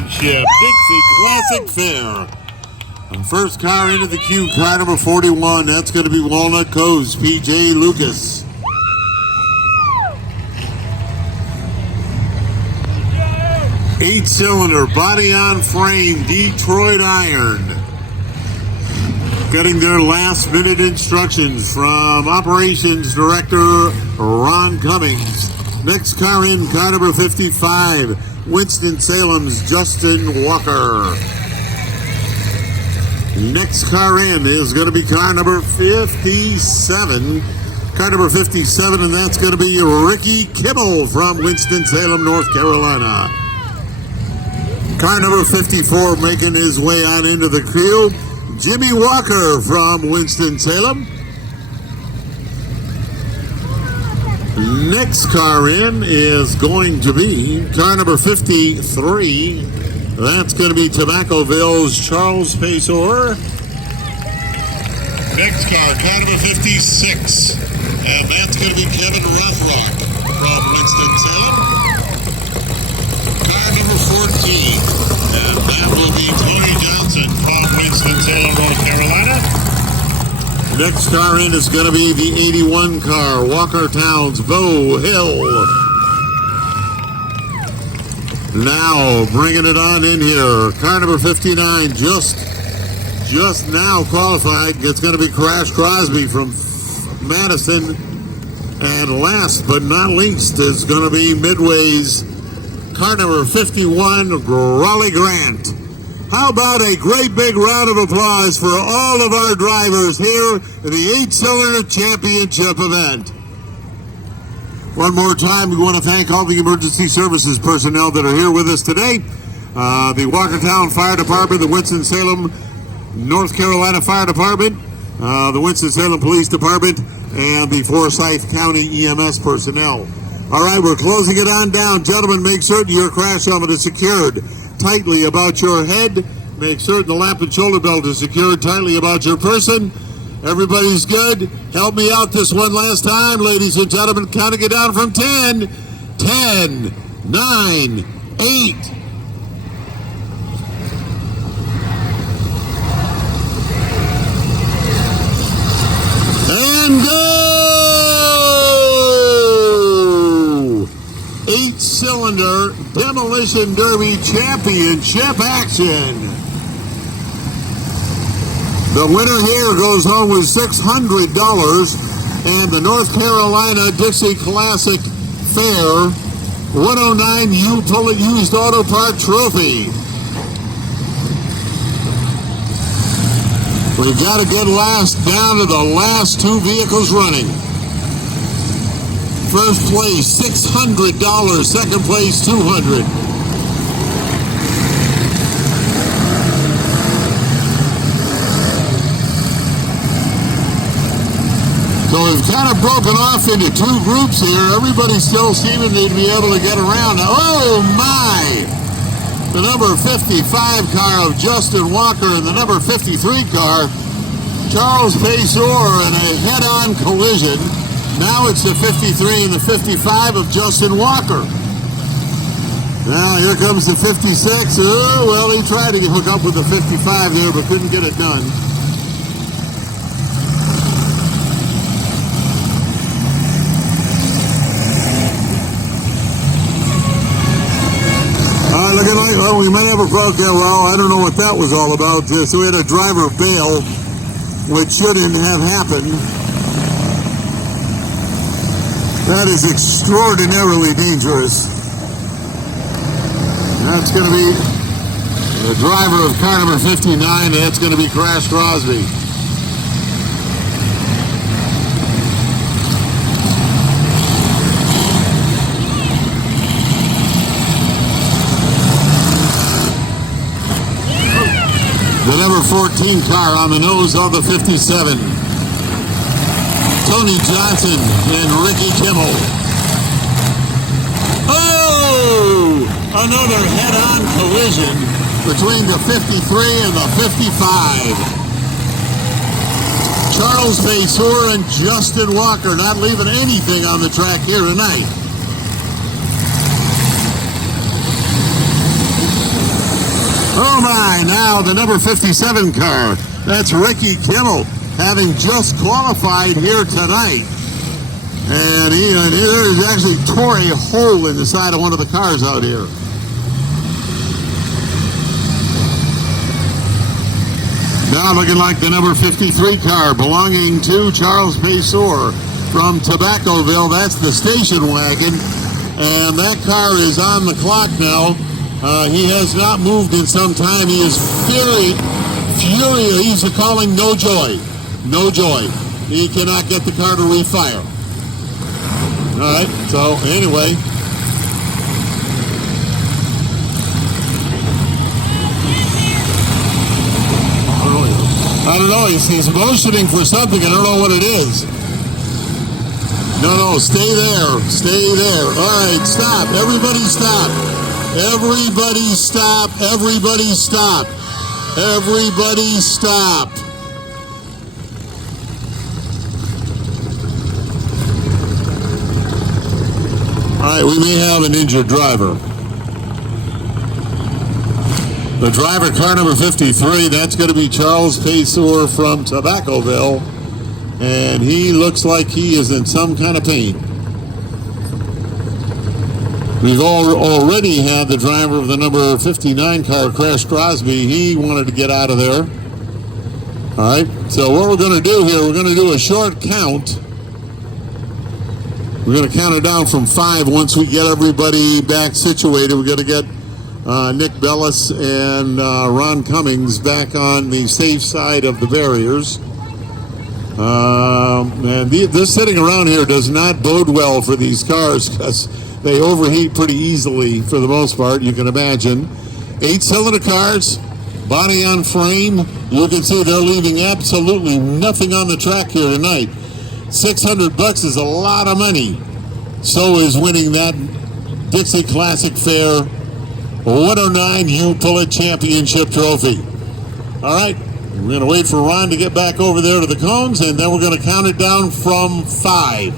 Championship Dixie Classic Fair. And first car into the queue, car number 41. That's going to be Walnut Cove's P.J. Lucas. Eight-cylinder, body-on-frame, Detroit iron. Getting their last-minute instructions from Operations Director Ron Cummings. Next car in, car number 55, Winston-Salem's Justin Walker. Next car in is going to be car number 57. Car number 57, and that's going to be Ricky Kimmel from Winston-Salem, North Carolina. Car number 54 making his way on into the queue, Jimmy Walker from Winston-Salem. Next car in is going to be car number 53. That's going to be Tobaccoville's Charles Paysour. Next car number 56. And that's going to be Kevin Rothrock from Winston-Salem. Car number 14, and that will be Tony Johnson from Winston-Salem, North Carolina. Next car in is going to be the 81 car, Walker Town's Bo Hill. Now, bringing it on in here, car number 59, just now qualified. It's going to be Crash Crosby from Madison. And last but not least is going to be Midway's car number 51, Raleigh Grant. How about a great big round of applause for all of our drivers here in the 8-cylinder championship event. One more time, we want to thank all the emergency services personnel that are here with us today. The Walkertown Fire Department, the Winston-Salem, North Carolina Fire Department, the Winston-Salem Police Department, and the Forsyth County EMS personnel. All right, we're closing it on down. Gentlemen, make certain your crash helmet is secured tightly about your head. Make certain the lap and shoulder belt is secured tightly about your person. Everybody's good. Help me out this one last time, ladies and gentlemen. Counting it down from 10. 10, 9, 8. And go! 8-cylinder Demolition Derby Championship action. The winner here goes home with $600 and the North Carolina Dixie Classic Fair 109 used auto part trophy. We've got to get down to the last two vehicles running. First place, $600. Second place, $200. So we've kind of broken off into two groups here. Everybody's still seeming to be able to get around. Oh my! The number 55 car of Justin Walker and the number 53 car, Charles Paysour, in a head-on collision. Now it's the 53 and the 55 of Justin Walker. Now here comes the 56. Oh, well, he tried to hook up with the 55 there, but couldn't get it done. Looking like, well, we might have a broken. Well, I don't know what that was all about. So we had a driver bail, which shouldn't have happened. That is extraordinarily dangerous. That's going to be the driver of car number 59. That's going to be Crash Crosby. The number 14 car on the nose of the 57. Tony Johnson and Ricky Kimmel. Oh! Another head-on collision between the 53 and the 55. Charles Paysour and Justin Walker not leaving anything on the track here tonight. Oh my, now the number 57 car. That's Ricky Kimmel, having just qualified here tonight. And he actually tore a hole in the side of one of the cars out here. Now looking like the number 53 car belonging to Charles Paysor from Tobaccoville. That's the station wagon. And that car is on the clock now. He has not moved in some time. He is furious. He's calling no joy. No joy. He cannot get the car to refire. All right, so anyway. I don't know. He's motioning for something. I don't know what it is. No, stay there. Stay there. All right, stop. Everybody stop. Everybody stop. Everybody stop. Everybody stop. All right, we may have an injured driver. The driver, car number 53, that's going to be Charles Paysor from Tobaccoville. And he looks like he is in some kind of pain. We've already had the driver of the number 59 car, Crash Crosby. He wanted to get out of there. All right, so what we're going to do here, we're going to do a short count. We're going to count it down from 5 once we get everybody back situated. We're going to get Nick Bellis and Ron Cummings back on the safe side of the barriers. And this sitting around here does not bode well for these cars because they overheat pretty easily for the most part, you can imagine. 8-cylinder cars, body on frame. You can see they're leaving absolutely nothing on the track here tonight. $600 is a lot of money. So is winning that Dixie Classic Fair 109 U-Pullet Championship Trophy. All right, we're going to wait for Ron to get back over there to the cones, and then we're going to count it down from 5.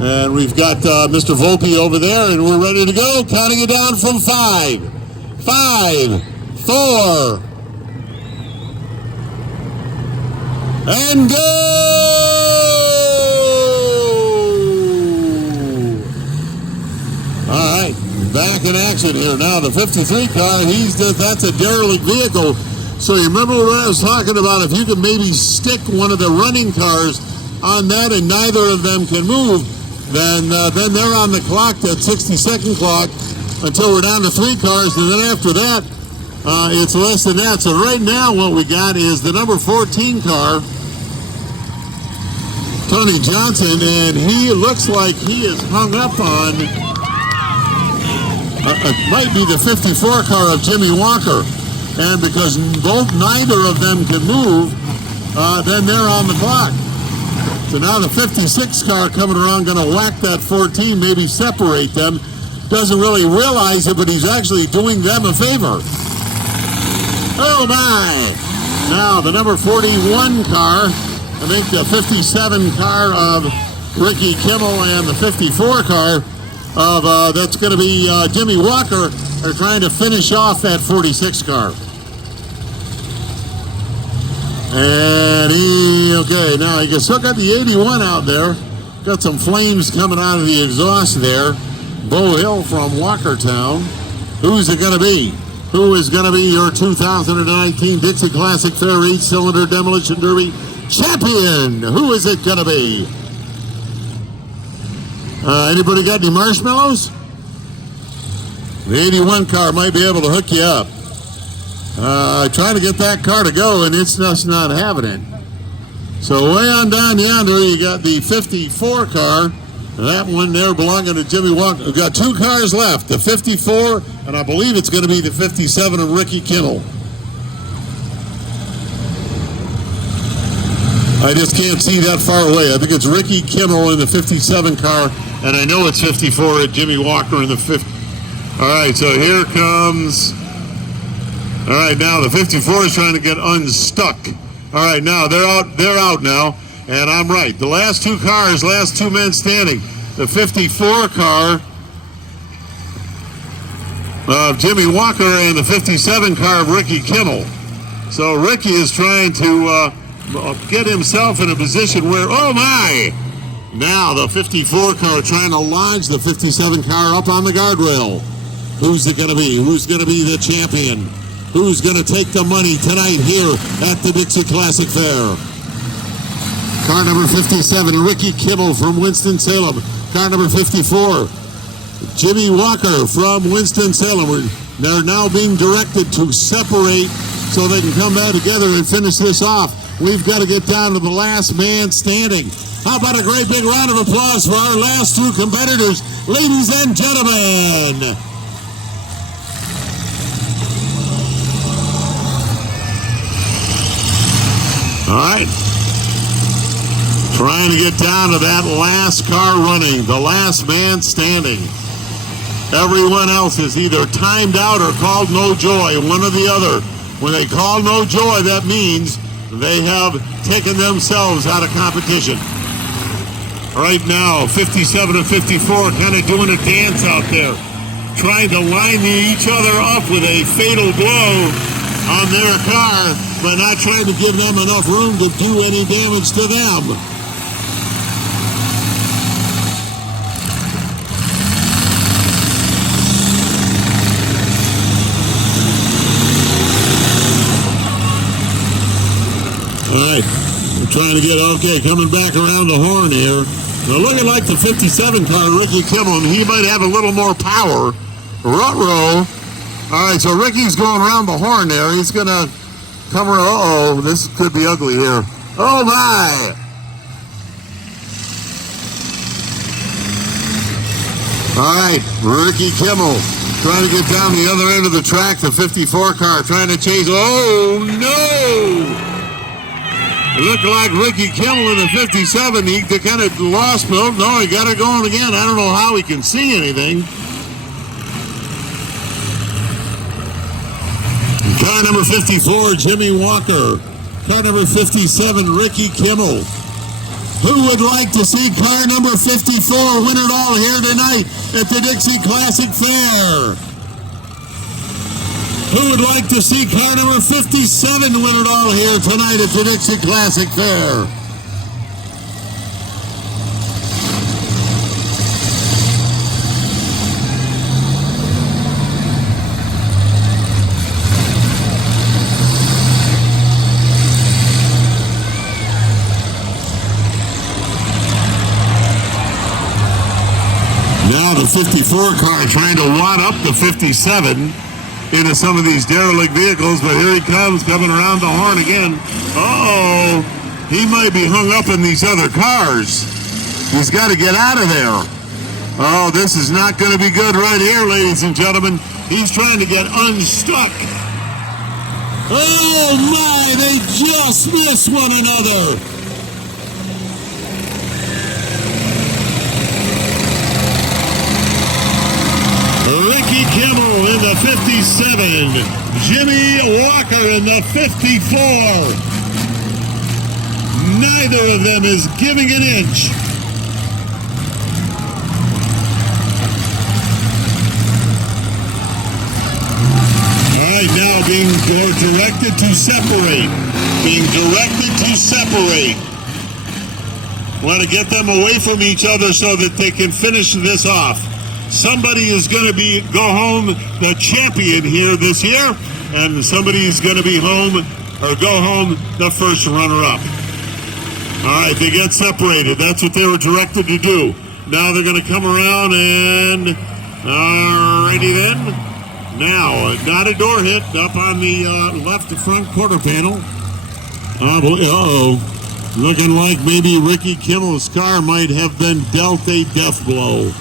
And we've got Mr. Volpe over there, and we're ready to go. Counting it down from 5. 5, 4, and go! All right, back in action here now. The 53 car, that's a derelict vehicle. So you remember what I was talking about? If you could maybe stick one of the running cars on that and neither of them can move, then they're on the clock, that 60-second clock, until we're down to 3 cars, and then after that, it's less than that. So right now what we got is the number 14 car, Tony Johnson, and he looks like he is hung up on, it might be the 54 car of Jimmy Walker. And because neither of them can move, then they're on the clock. So now the 56 car coming around, going to whack that 14, maybe separate them. Doesn't really realize it, but he's actually doing them a favor. Oh my! Now the number 41 car, I think the 57 car of Ricky Kimmel and the 54 car of that's going to be Jimmy Walker are trying to finish off that 46 car. And okay, now you still got the 81 out there. Got some flames coming out of the exhaust there. Bo Hill from Walkertown. Who's it going to be? Who is going to be your 2019 Dixie Classic Fair 8-cylinder Demolition Derby champion? Who is it going to be? Anybody got any marshmallows? The 81 car might be able to hook you up. Trying to get that car to go, and it's just not having it. So way on down yonder, you got the 54 car. That one there belonging to Jimmy Walker. We've got 2 cars left, the 54, and I believe it's going to be the 57 of Ricky Kimmel. I just can't see that far away. I think it's Ricky Kimmel in the 57 car, and I know it's 54 at Jimmy Walker in the 50. All right, so here comes... All right, now the 54 is trying to get unstuck. All right, now they're out now, and I'm right. The last 2 cars, last 2 men standing. The 54 car of Jimmy Walker and the 57 car of Ricky Kimmel. So Ricky is trying to get himself in a position where, oh my! Now the 54 car trying to launch the 57 car up on the guardrail. Who's it going to be? Who's going to be the champion? Who's going to take the money tonight here at the Dixie Classic Fair? Car number 57, Ricky Kimmel from Winston-Salem. Car number 54, Jimmy Walker from Winston-Salem. They're now being directed to separate so they can come back together and finish this off. We've got to get down to the last man standing. How about a great big round of applause for our last two competitors, ladies and gentlemen? All right. Trying to get down to that last car running, the last man standing. Everyone else is either timed out or called no joy, one or the other. When they call no joy, that means they have taken themselves out of competition. Right now, 57 and 54 kind of doing a dance out there, trying to line each other up with a fatal blow on their car, but not trying to give them enough room to do any damage to them. All right, we're trying to get, okay, coming back around the horn here. Now looking like the 57 car, Ricky Kimmel, and he might have a little more power. Ruh-roh. All right, so Ricky's going around the horn there. He's going to come around. Uh-oh, this could be ugly here. Oh, my. All right, Ricky Kimmel trying to get down the other end of the track. The 54 car trying to chase. Oh, no. It looked like Ricky Kimmel in the 57. He kind of lost. No, he got it going again. I don't know how he can see anything. Car number 54, Jimmy Walker. Car number 57, Ricky Kimmel. Who would like to see car number 54 win it all here tonight at the Dixie Classic Fair? Who would like to see car number 57 win it all here tonight at the Dixie Classic Fair? Now the 54 car trying to wad up the 57 into some of these derelict vehicles, but here he comes, coming around the horn again. Uh-oh, he might be hung up in these other cars. He's got to get out of there. Oh, this is not going to be good right here, ladies and gentlemen. He's trying to get unstuck. Oh my, they just miss one another. Ricky Kimmel in the 57, Jimmy Walker in the 54. Neither of them is giving an inch. All right, now being directed to separate. Being directed to separate. Want to get them away from each other so that they can finish this off. Somebody is going to go home the champion here this year, and somebody is going to be home or go home the first runner-up. All right, they get separated. That's what they were directed to do. Now they're going to come around and, alrighty then. Now, not a door hit up on the left front quarter panel. Uh-oh. Looking like maybe Ricky Kimmel's car might have been dealt a death blow.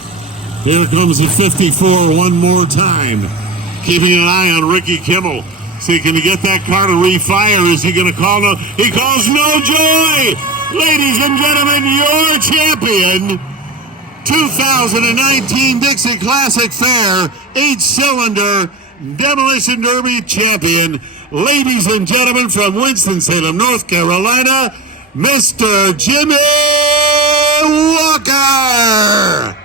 Here comes the 54 one more time. Keeping an eye on Ricky Kimmel. See, can he get that car to refire? Is he going to call no? He calls no joy! Ladies and gentlemen, your champion, 2019 Dixie Classic Fair, 8-cylinder Demolition Derby champion, ladies and gentlemen, from Winston-Salem, North Carolina, Mr. Jimmy Walker!